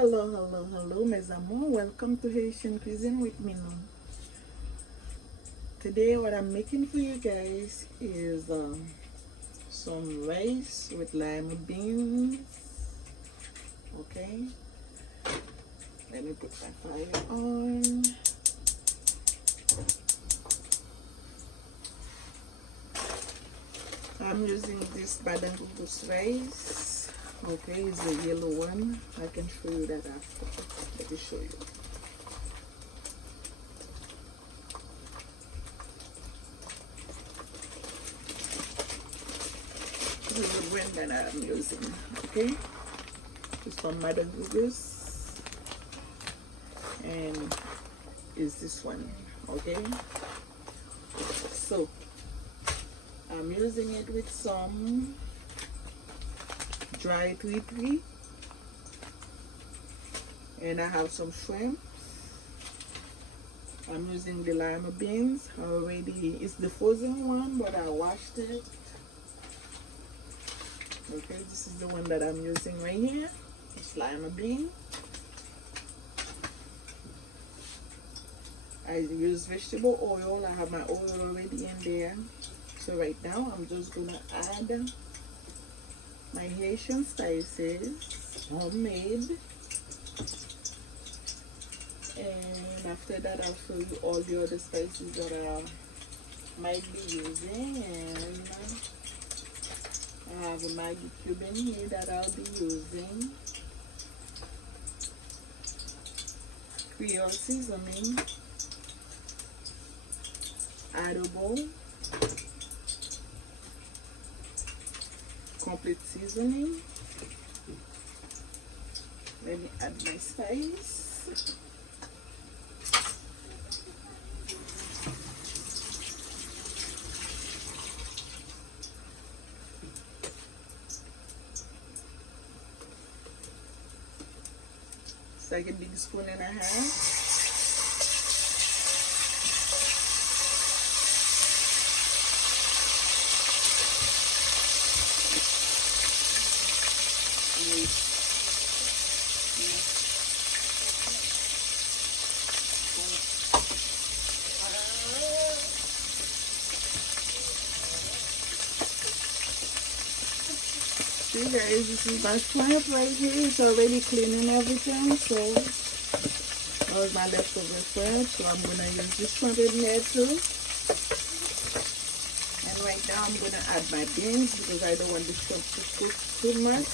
Hello, mes amours. Welcome to Haitian Cuisine with Minou. Today, what I'm making for you guys is some rice with lima beans. Okay, let me put my fire on. I'm using this Badangugus rice. Okay, it's the yellow one. I can show you that after. Let me show you. This is the brand that I'm using. Okay, it's from Badangugus, and is this one. Okay, so I'm using it with some dry tweety, and I have some shrimp. I'm using the lima beans already. It's the frozen one, but I washed it. Okay, this is the one that I'm using right here. It's lima bean. I use vegetable oil. I have my oil already in there. So right now I'm just gonna add my Haitian spices, homemade, and after that I'll show you all the other spices that I might be using. And I have a Maggi cube in here that I'll be using, Creole seasoning, adobo, complete seasoning. Let me add my spice. It's like a big spoon and a half. See guys, this is my shrimp right here. It's already clean and everything. So that was my leftover shrimp. So I'm gonna use this shrimp in there too. And right now I'm gonna add my beans because I don't want the shrimp to cook too much.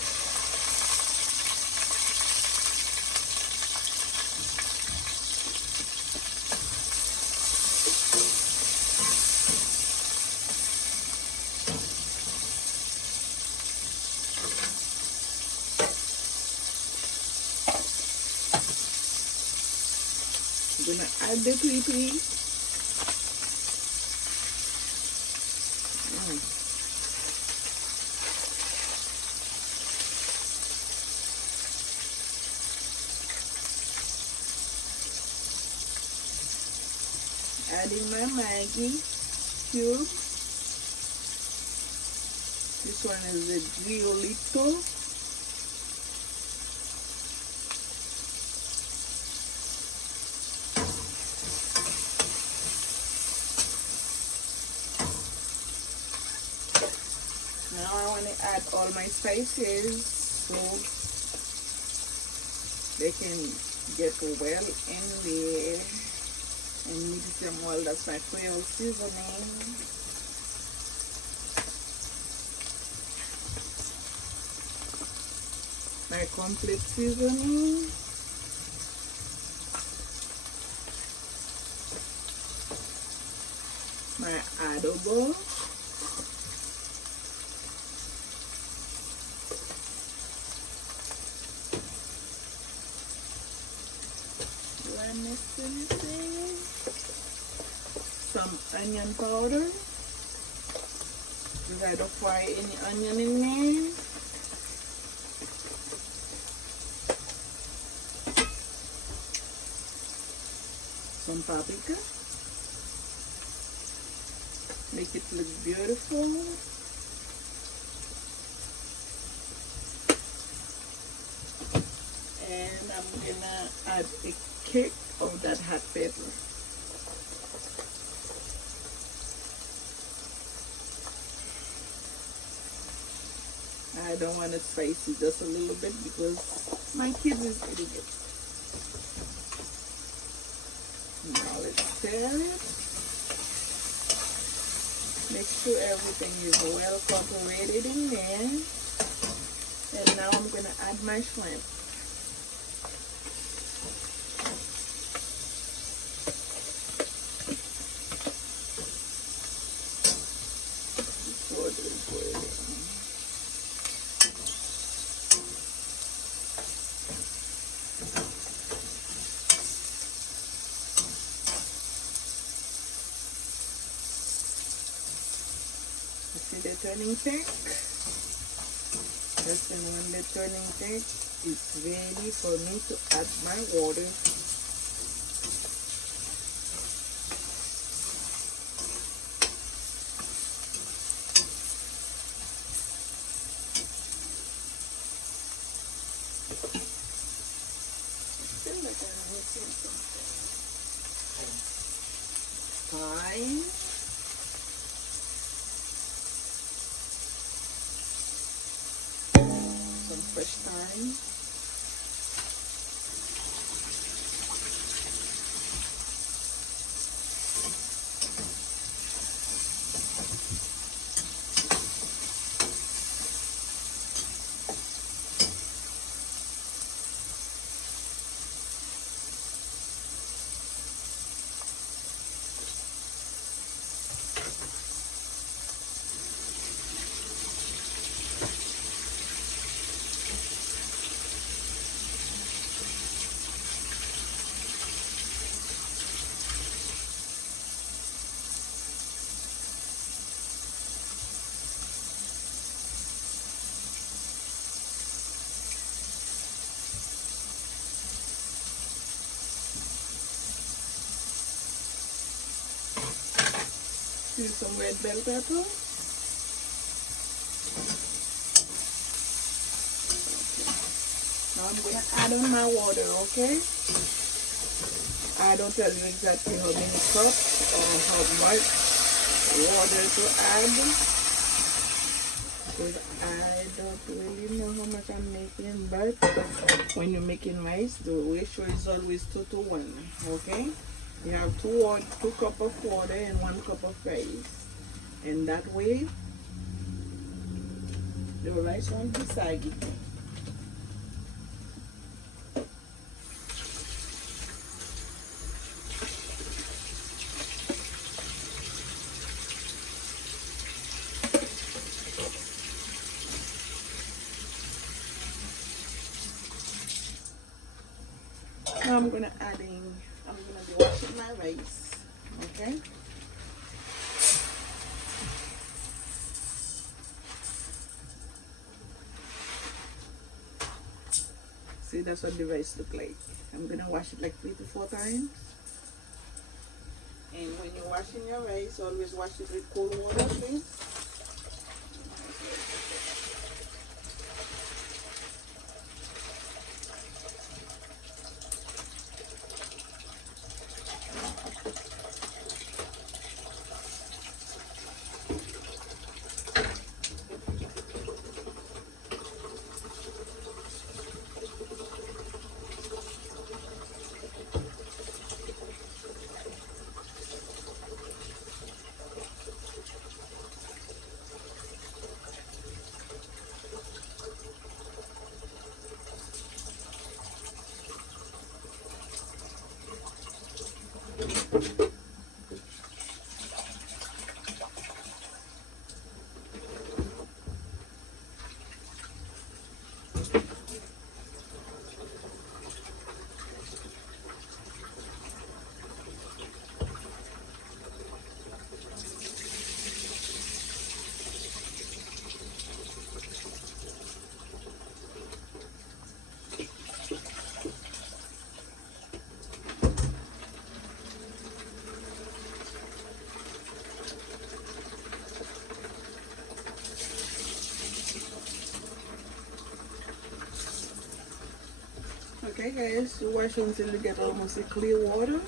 I'm gonna add the tweety. Adding my Maggi cube. This one is the Giolito. Now I want to add all my spices so they can get well in there and mix them well. That's my Creole seasoning. My complete seasoning. My adobo. Some onion powder because I don't fry any onion in there. Some paprika, make it look beautiful. and I'm gonna add a kick of that hot pepper. I don't want it spicy, just a little bit because my kids is eating it. Now let's stir it. Make sure everything is well cooperated in there. And now I'm gonna add my shrimp. See the turning pink? Just then when the turning pink, it's ready for me to add my water. Fine. Some fresh thyme. Use some red bell pepper. Now I'm going to add on my water, okay? I don't tell you exactly how many cups or how much water to add, because I don't really know how much I'm making, but when you're making rice, the ratio is always 2 to 1, okay? You have 2 cups of water and 1 cup of rice, and that way the rice won't be saggy. Now I'm gonna be washing my rice, okay? See, that's what the rice look like. I'm gonna wash it like 3 to 4 times. And when you're washing your rice, always wash it with cold water, please. Okay guys, so wash until you get almost a clear water.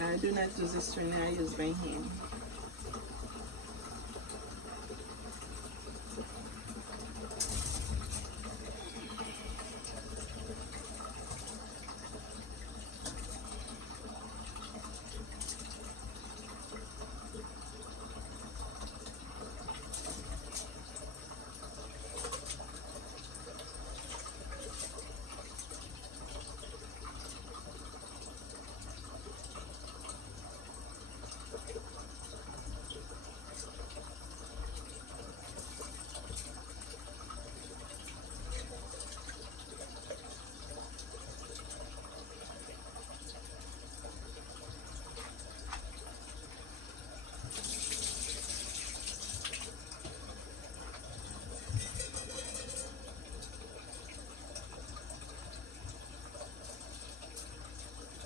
I do not use a strainer, I use my hand.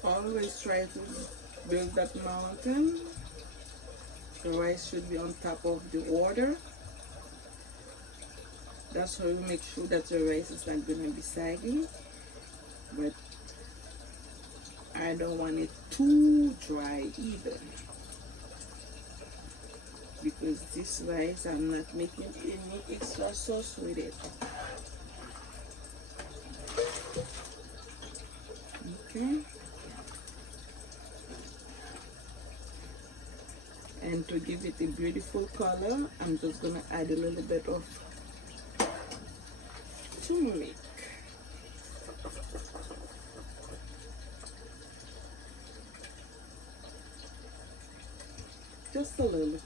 Always try to build that mountain. The rice should be on top of the water. That's how you make sure that the rice is not going to be saggy. But I don't want it too dry either. Because this rice, I'm not making any extra sauce with it. Okay. And to give it a beautiful color, I'm just gonna add a little bit of turmeric. Just a little.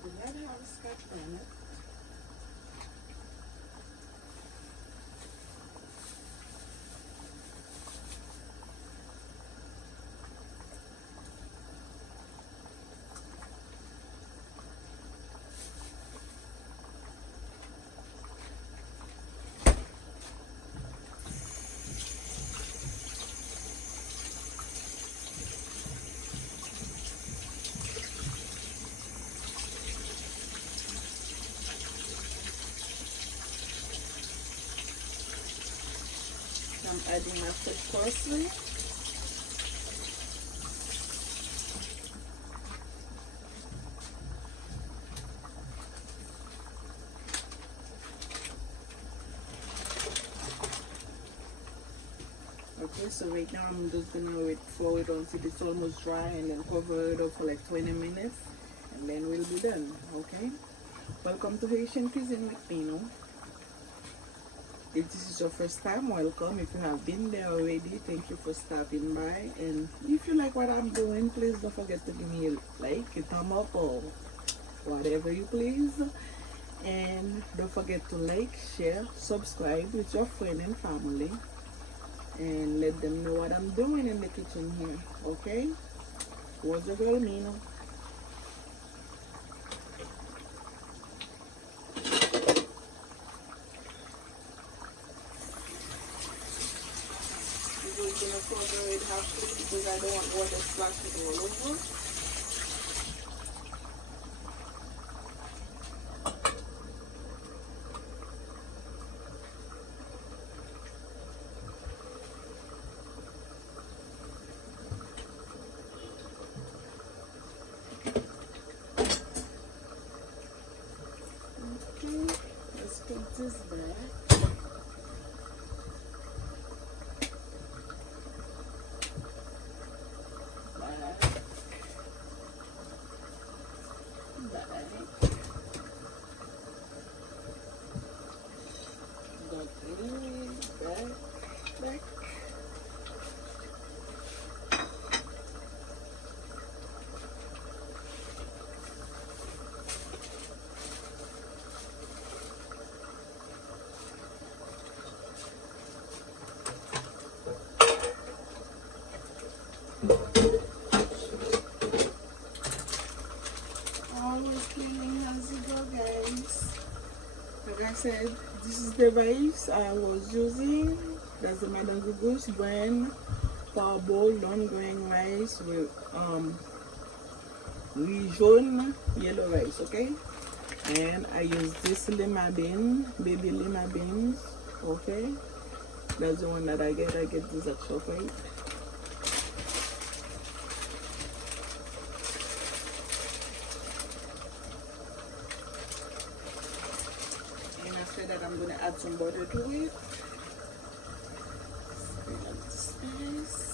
Do not have scotch bonnet. I'm adding my fresh parsley. Okay, so right now I'm just gonna wait for it until it's almost dry and then cover it up for like 20 minutes and then we'll be done. Okay, welcome to Haitian Cuisine with Pino. If this is your first time, welcome. If you have been there already, thank you for stopping by. And if you like what I'm doing, please don't forget to give me a like, a thumb up, or whatever you please. And don't forget to like, share, subscribe with your friend and family, and let them know what I'm doing in the kitchen here. Okay? Was your girl Mina? We're gonna cover it halfway because I don't want water splashing all over. Okay, let's put this back. said, this is the rice I was using. That's the Madame Gugus brand parboil long grain rice with riz jaune yellow rice, okay? And I use this lima bean, baby lima beans, okay? That's the one that I get this at ShopRite. And after that, I'm gonna add some butter to it. Spread out the spice.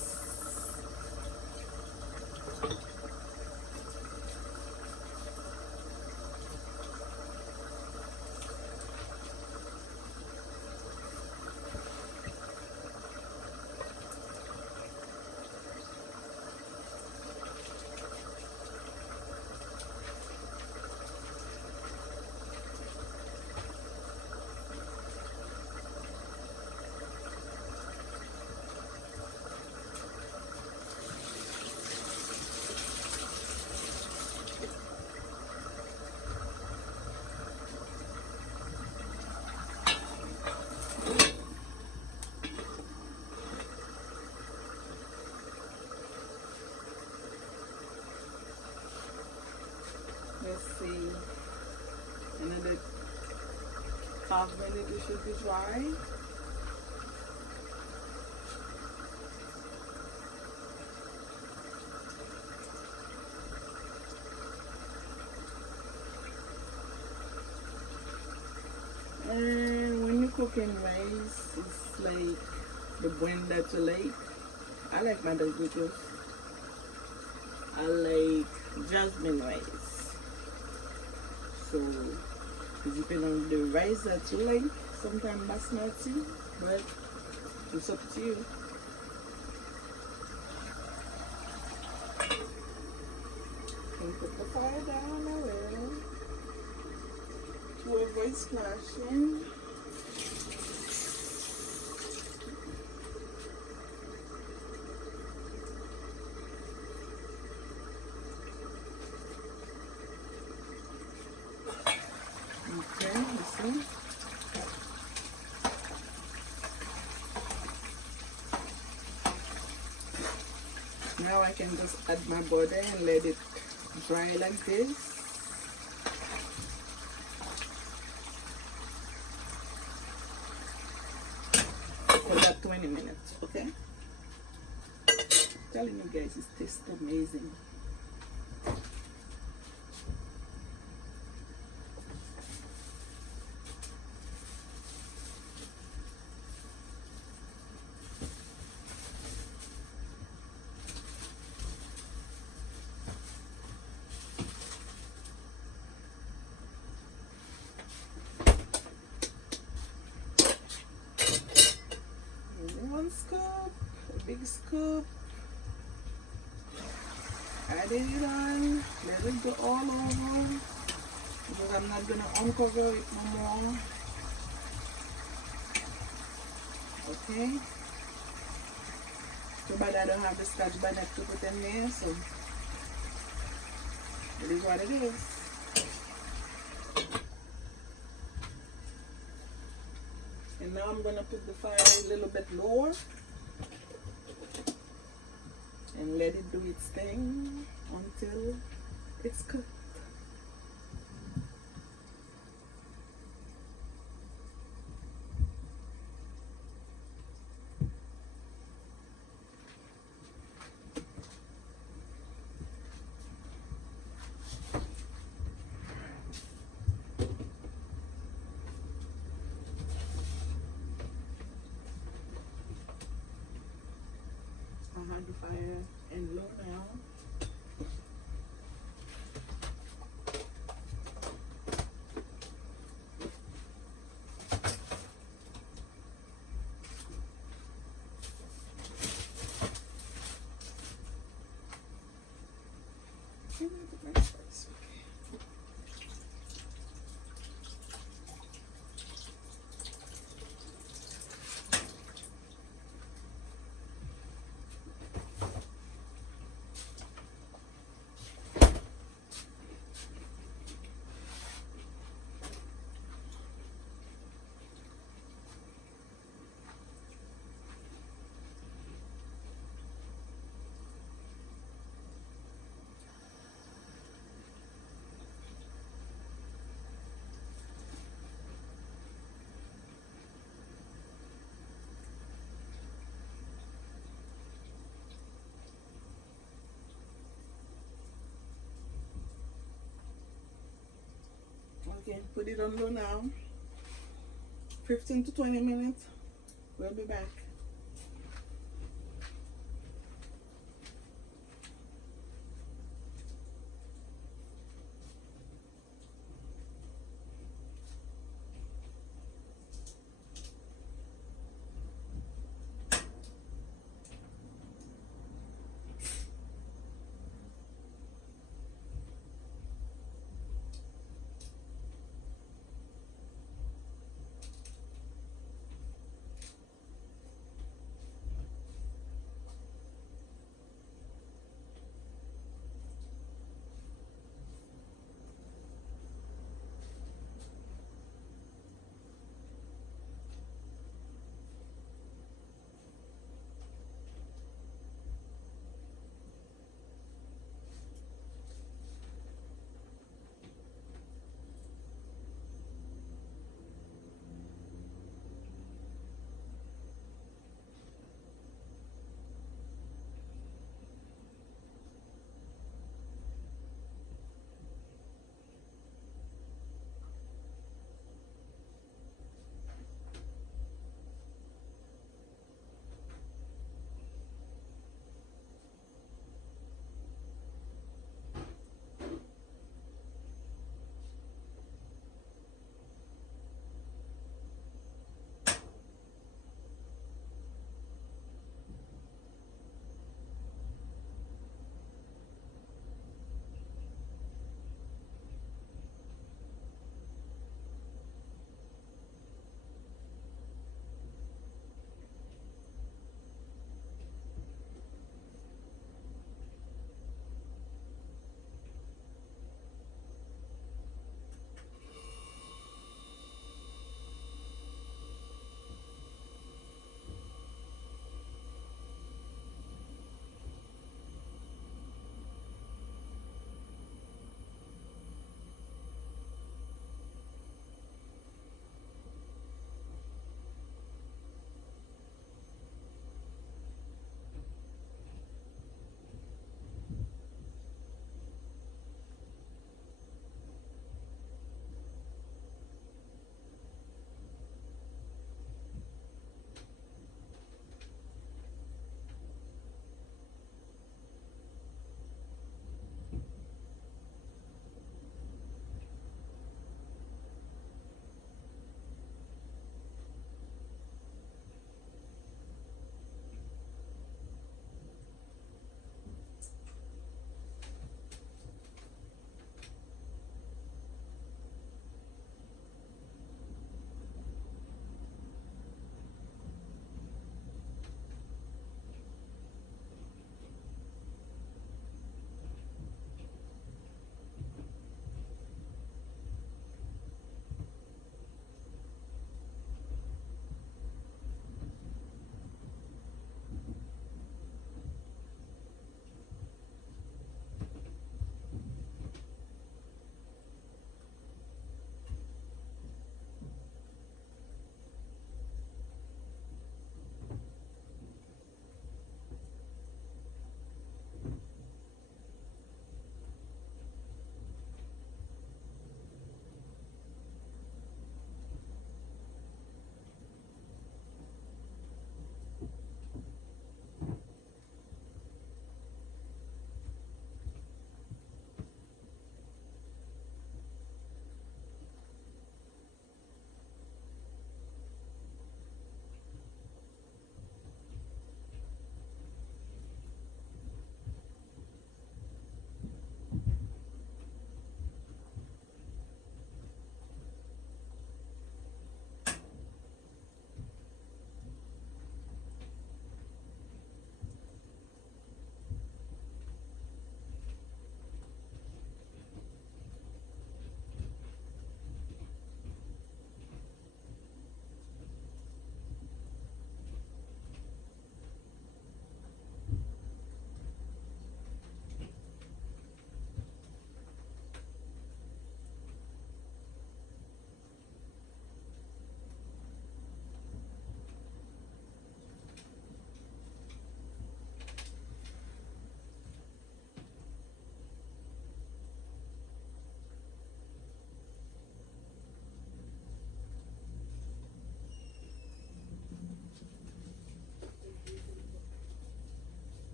Let's see, another half minute it should be dry. And when you're cooking rice, it's like the blend that you like. I like Madame Gugus. I like jasmine rice. So it depends on the rice that you like. Sometimes basmati, but it's up to you. You can put the fire down a little to avoid splashing. Okay, you see? Now I can just add my butter and let it dry like this. For about 20 minutes, okay? I'm telling you guys, it tastes amazing. One scoop, a big scoop, add it on, let it go all over, because I'm not gonna uncover it no more. Okay, too bad I don't have the Scotch bonnet to put in there, so it is what it is. And now I'm gonna put the fire a little bit lower and let it do its thing until it's cooked. I have the fire in low now. Okay, put it on low now. 15 to 20 minutes. We'll be back.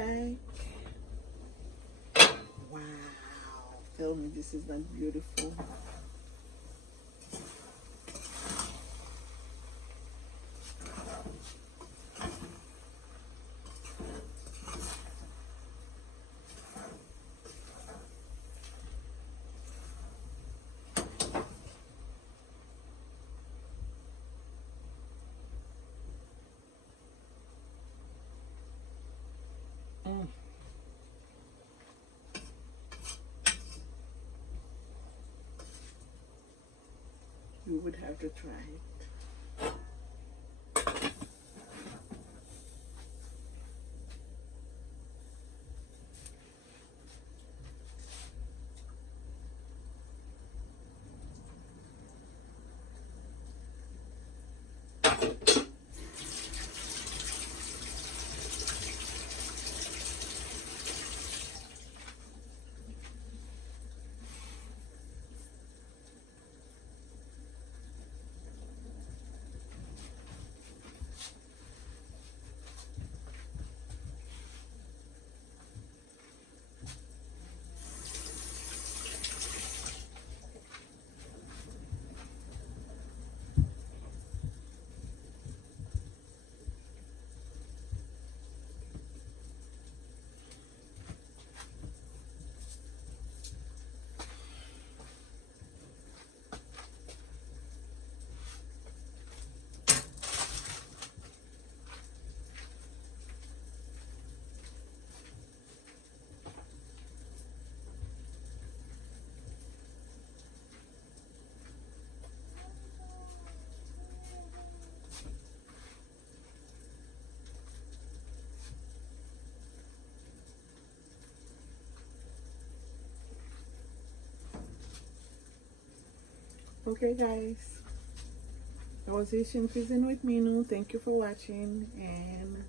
back. Wow. Tell me this is not beautiful. Mm. You would have to try it. Okay, guys. That was Asian Cuisine with Minu. Thank you for watching. And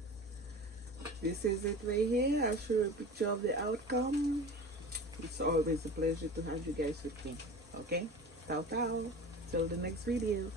this is it right here. I'll show you a picture of the outcome. It's always a pleasure to have you guys with me. Okay? Ciao, ciao. Till the next video.